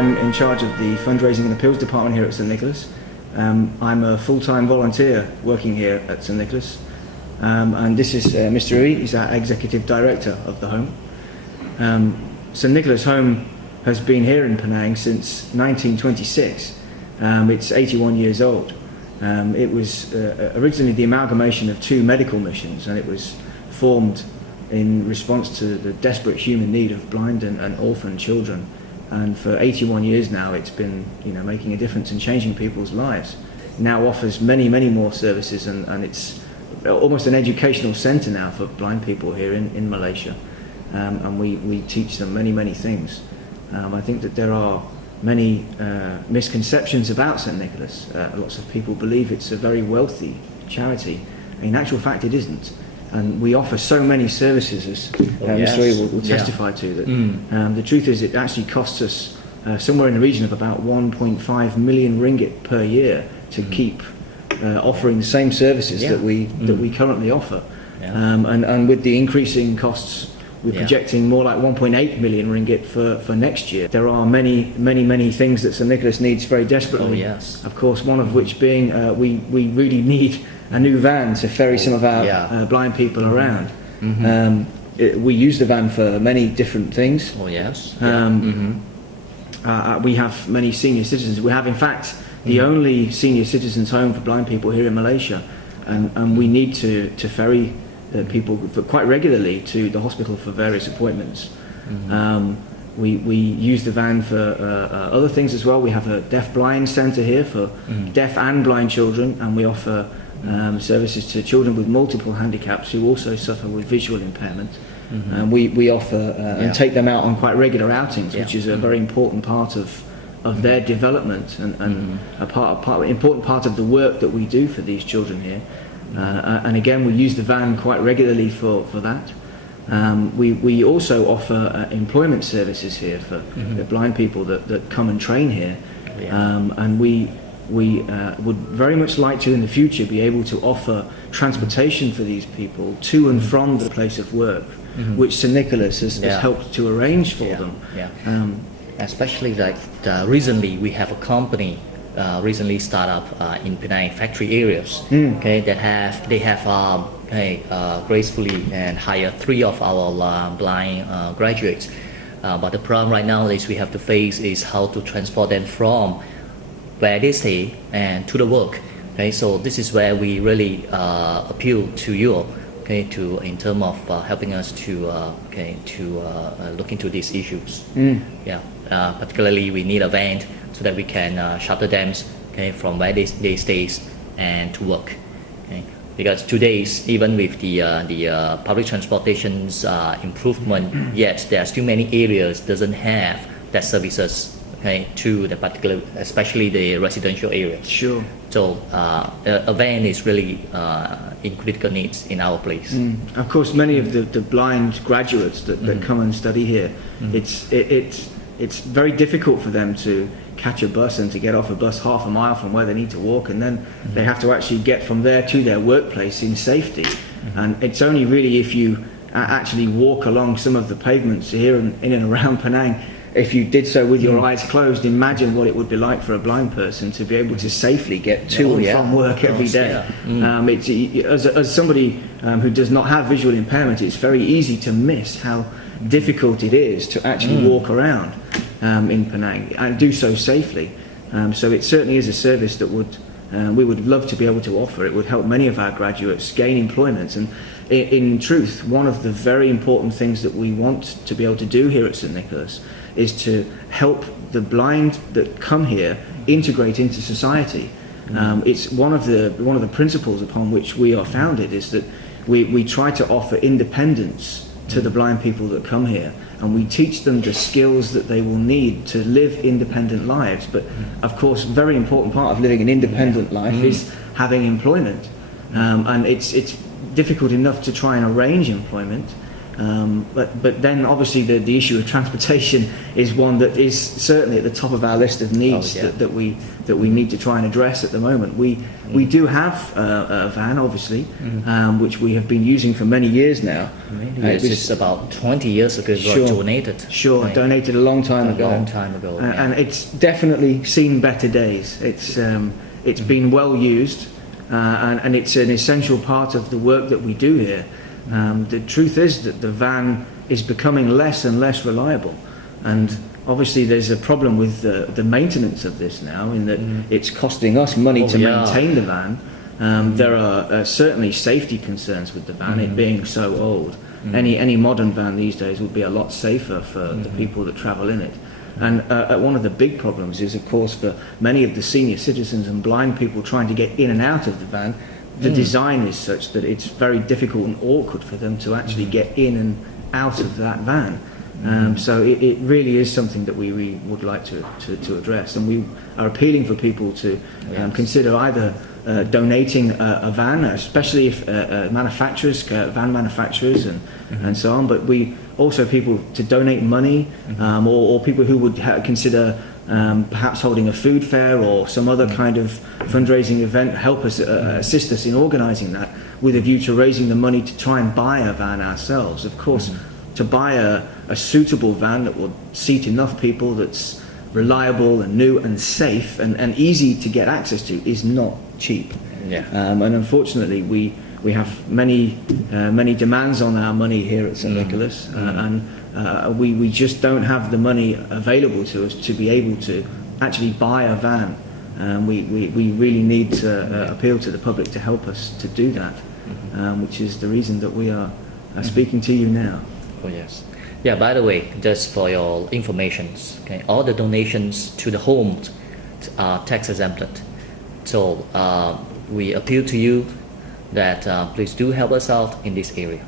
I'm in charge of the fundraising and appeals department here at St Nicholas. I'm a full-time volunteer working here at St Nicholas, and this is Mr. Yi. He's our executive director of the home. St Nicholas Home has been here in Penang since 1926. It's 81 years old. It was originally the amalgamation of two medical missions, and it was formed in response to the desperate human need of blind and orphan children. And for 81 years now, it's been, making a difference and changing people's lives. Now offers many, many more services, and it's almost an educational centre now for blind people here in Malaysia. And we teach them many, many things. I think that there are many misconceptions about St Nicholas. Lots of people believe it's a very wealthy charity. In actual fact, it isn't. And we offer so many services, as Mr. Yi will testify to, that the truth is it actually costs us somewhere in the region of about 1.5 million ringgit per year to keep offering the same services that we currently offer. And with the increasing costs, we're projecting more like 1.8 million ringgit for next year. There are many, many, many things that St Nicholas needs very desperately. Of course, one of which being we really need a new van to ferry some of our blind people around. We use the van for many different things. We have many senior citizens. We have, in fact, the only senior citizens home for blind people here in Malaysia, and we need to ferry people quite regularly to the hospital for various appointments. We use the van for other things as well. We have a deaf-blind centre here for deaf and blind children, and we offer services to children with multiple handicaps who also suffer with visual impairment. We offer and take them out on quite regular outings, which is a very important part of their development and an important part of the work that we do for these children here. And again, we use the van quite regularly for that. We also offer employment services here for the blind people that come and train here. And we would very much like to in the future be able to offer transportation for these people to and from the place of work, which St Nicholas has helped to arrange for them. Especially like recently we have a company recently start up in Penang factory areas, that they have gracefully and hire 3 of our blind graduates. But the problem right now is we have to face is how to transport them from where they stay and to the work. So this is where we really appeal to you, in terms of helping us to look into these issues. Particularly we need a van so that we can shuttle them from where they stay and to work. Because today, even with the public transportation's improvement, yet there are still many areas doesn't have that services to the particular, especially the residential areas. Sure. So a van is really in critical needs in our place. Of course, many of the blind graduates that come and study here, it's very difficult for them to catch a bus and to get off a bus half a mile from where they need to walk, and then they have to actually get from there to their workplace in safety. And it's only really if you actually walk along some of the pavements here in and around Penang, if you did so with your eyes closed, imagine what it would be like for a blind person to be able to safely get to and from work every day. As somebody who does not have visual impairment, it's very easy to miss how difficult it is to actually walk around in Penang and do so safely. So it certainly is a service that we would love to be able to offer. It would help many of our graduates gain employment. And in truth, one of the very important things that we want to be able to do here at St Nicholas is to help the blind that come here integrate into society. It's one of the principles upon which we are founded is that we try to offer independence to the blind people that come here, and we teach them the skills that they will need to live independent lives. But of course, a very important part of living an independent life is having employment, and it's difficult enough to try and arrange employment. But then obviously the issue of transportation is one that is certainly at the top of our list of needs that we need to try and address at the moment. We do have a van, obviously, which we have been using for many years now. It's about 20 years ago. It was donated. Sure, donated a long time ago. And it's definitely seen better days. It's been well used, and it's an essential part of the work that we do here. The truth is that the van is becoming less and less reliable, and obviously there's a problem with the maintenance of this now, in that it's costing us money to maintain the van. There are certainly safety concerns with the van, it being so old. Any modern van these days would be a lot safer for the people that travel in it. And one of the big problems is, of course, for many of the senior citizens and blind people trying to get in and out of the van, the design is such that it's very difficult and awkward for them to actually get in and out of that van. So it really is something that we would like to address, and we are appealing for people to consider either donating a van, especially if van manufacturers and so on, but we also people to donate money, or people who would consider perhaps holding a food fair or some other kind of fundraising event, help us assist us in organising that, with a view to raising the money to try and buy a van ourselves. Of course, to buy a suitable van that will seat enough people, that's reliable and new and safe and easy to get access to, is not cheap. And unfortunately we have many demands on our money here at St Nicholas, and we just don't have the money available to us to be able to actually buy a van. We really need to appeal to the public to help us to do that, which is the reason that we are speaking to you now. Oh yes. Yeah, by the way, just for your information, okay, all the donations to the homes are tax exempted. So we appeal to you that please do help us out in this area.